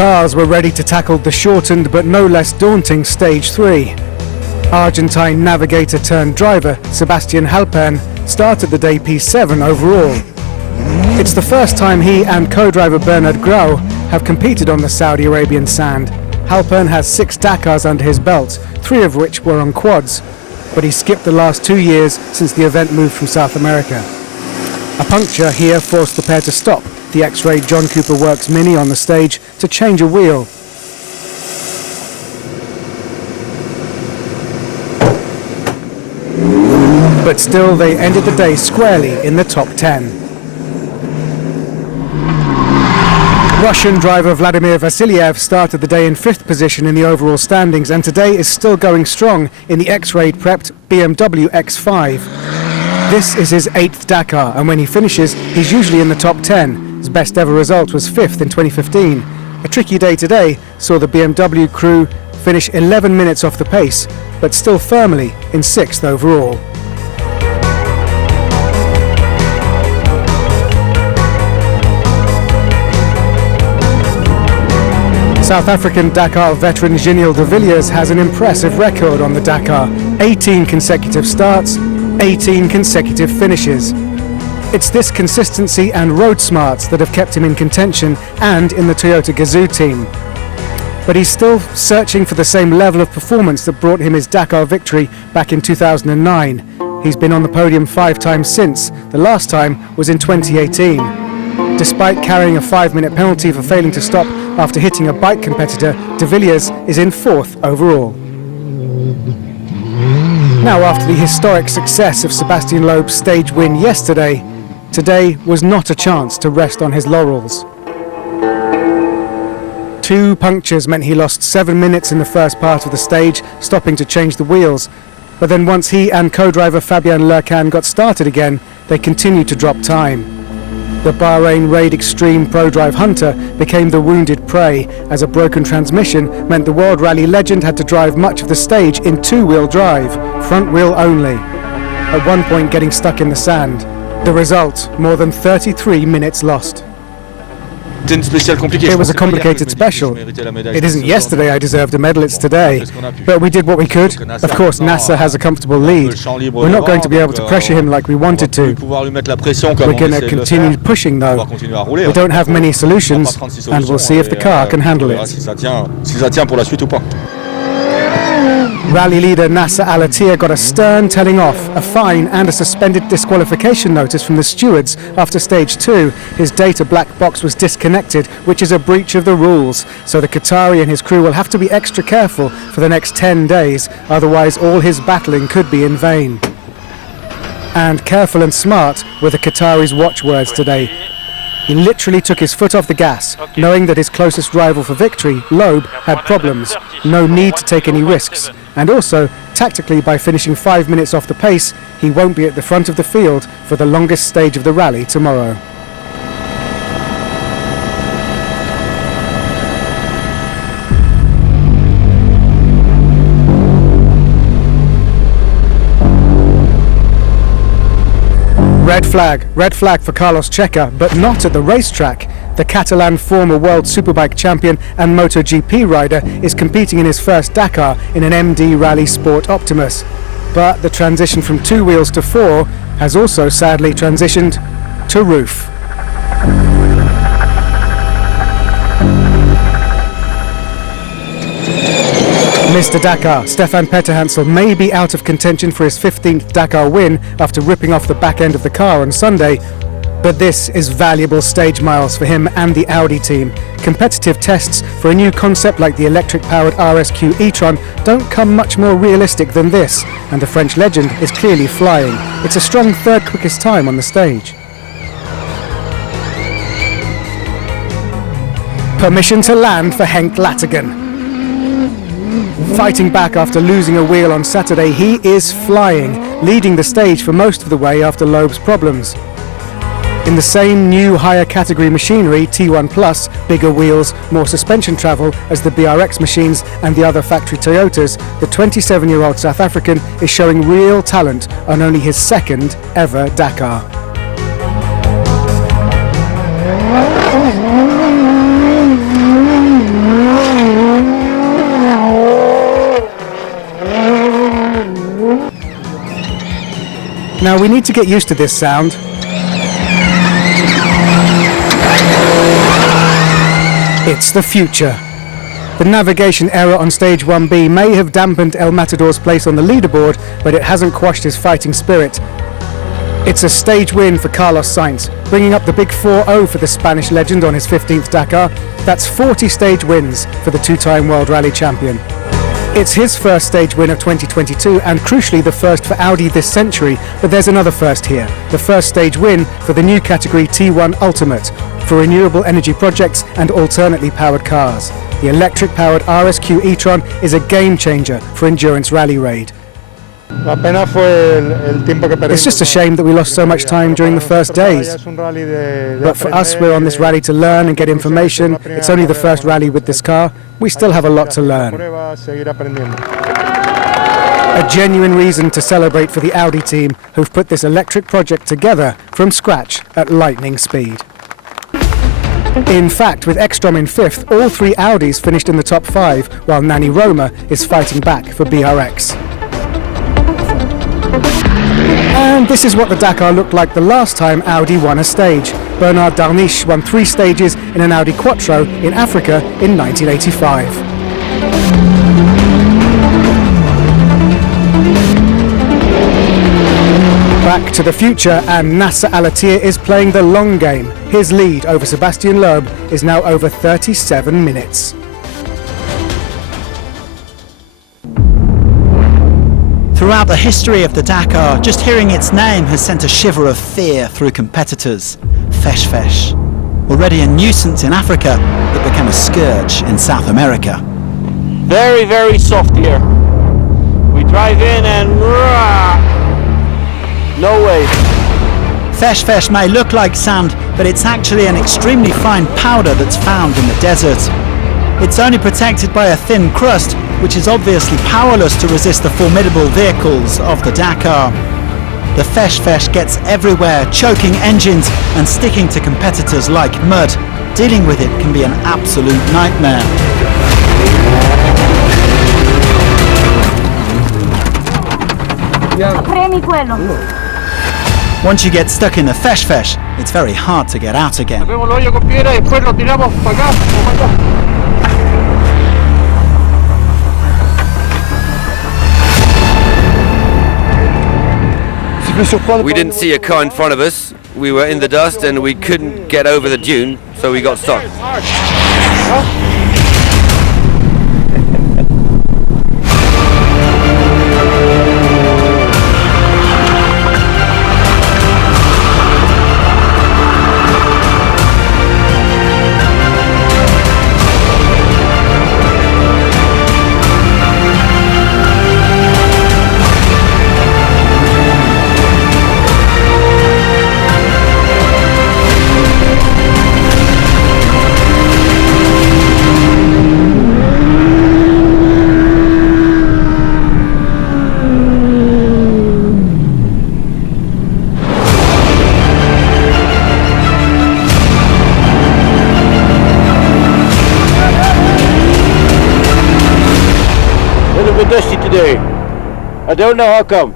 cars were ready to tackle the shortened but no less daunting Stage 3. Argentine navigator turned driver Sebastian Halpern started the day P7 overall. It's the first time he and co-driver Bernard Grau have competed on the Saudi Arabian sand. Halpern has 6 Dakars under his belt, 3 of which were on quads, but he skipped the last 2 years since the event moved from South America. A puncture here forced the pair to stop the X-Ray John Cooper Works Mini on the stage to change a wheel. But still they ended the day squarely in the top 10. Russian driver Vladimir Vasilyev started the day in 5th position in the overall standings and today is still going strong in the X-Ray prepped BMW X5. This is his 8th Dakar and when he finishes he's usually in the top 10. His best ever result was 5th in 2015. A tricky day today saw the BMW crew finish 11 minutes off the pace but still firmly in 6th overall. South African Dakar veteran Giniel de Villiers has an impressive record on the Dakar. 18 consecutive starts, 18 consecutive finishes. It's this consistency and road smarts that have kept him in contention and in the Toyota Gazoo team. But he's still searching for the same level of performance that brought him his Dakar victory back in 2009. He's been on the podium 5 times since. The last time was in 2018. Despite carrying a 5-minute penalty for failing to stop after hitting a bike competitor, de Villiers is in 4th overall. Now, after the historic success of Sébastien Loeb's stage win yesterday, today was not a chance to rest on his laurels. 2 punctures meant he lost 7 minutes in the first part of the stage, stopping to change the wheels. But then once he and co-driver Fabien Lercan got started again, they continued to drop time. The Bahrain Raid Extreme ProDrive Hunter became the wounded prey, as a broken transmission meant the World Rally legend had to drive much of the stage in 2-wheel drive, front wheel only, at one point getting stuck in the sand. The result, more than 33 minutes lost. It was a complicated special. It isn't yesterday I deserved a medal, it's today. But we did what we could. Of course, Nasser has a comfortable lead. We're not going to be able to pressure him like we wanted to. We're going to continue pushing though. We don't have many solutions, and we'll see if the car can handle it. Rally leader Nasser Al Attiyah got a stern telling off, a fine and a suspended disqualification notice from the stewards after stage 2. His data black box was disconnected, which is a breach of the rules. So the Qatari and his crew will have to be extra careful for the next 10 days, otherwise all his battling could be in vain. And careful and smart were the Qataris' watchwords today. He literally took his foot off the gas, knowing that his closest rival for victory, Loeb, had problems. No need to take any risks. And also, tactically, by finishing 5 minutes off the pace, he won't be at the front of the field for the longest stage of the rally tomorrow. Red flag for Carlos Checa, but not at the racetrack. The Catalan former World Superbike champion and MotoGP rider is competing in his first Dakar in an MD Rally Sport Optimus. But the transition from 2 wheels to 4 has also sadly transitioned to roof. Mr. Dakar, Stefan Petterhansel may be out of contention for his 15th Dakar win after ripping off the back end of the car on Sunday, but this is valuable stage miles for him and the Audi team. Competitive tests for a new concept like the electric-powered RSQ e-tron don't come much more realistic than this, and the French legend is clearly flying. It's a strong 3rd quickest time on the stage. Permission to land for Henk Lattegen. Fighting back after losing a wheel on Saturday, he is flying, leading the stage for most of the way after Loeb's problems. In the same new higher category machinery, T1 Plus, bigger wheels, more suspension travel as the BRX machines and the other factory Toyotas, the 27-year-old South African is showing real talent on only his 2nd ever Dakar. Now we need to get used to this sound. It's the future. The navigation error on stage 1B may have dampened El Matador's place on the leaderboard, but it hasn't quashed his fighting spirit. It's a stage win for Carlos Sainz, bringing up the big 4-0 for the Spanish legend on his 15th Dakar. That's 40 stage wins for the two-time World Rally champion. It's his first stage win of 2022 and crucially the first for Audi this century, but there's another first here. The first stage win for the new category T1 Ultimate for renewable energy projects and alternately powered cars. The electric-powered RSQ e-tron is a game-changer for endurance rally raid. It's just a shame that we lost so much time during the first days. But for us, we're on this rally to learn and get information. It's only the first rally with this car. We still have a lot to learn. A genuine reason to celebrate for the Audi team, who've put this electric project together from scratch at lightning speed. In fact, with Ekstrom in 5th, all 3 Audis finished in the top 5, while Nani Roma is fighting back for BRX. And this is what the Dakar looked like the last time Audi won a stage. Bernard Darniche won 3 stages in an Audi Quattro in Africa in 1985. Back to the future, and Nasser Al-Attiyah is playing the long game. His lead over Sebastian Loeb is now over 37 minutes. Throughout the history of the Dakar, just hearing its name has sent a shiver of fear through competitors. Fesh Fesh. Already a nuisance in Africa, it became a scourge in South America. Very, very soft here. We drive in and no way. Fesh Fesh may look like sand, but it's actually an extremely fine powder that's found in the desert. It's only protected by a thin crust, which is obviously powerless to resist the formidable vehicles of the Dakar. The Fesh Fesh gets everywhere, choking engines and sticking to competitors like mud. Dealing with it can be an absolute nightmare. Once you get stuck in the Fesh Fesh, it's very hard to get out again. We didn't see a car in front of us. We were in the dust and we couldn't get over the dune, so we got stuck. Dusty today. I don't know how come.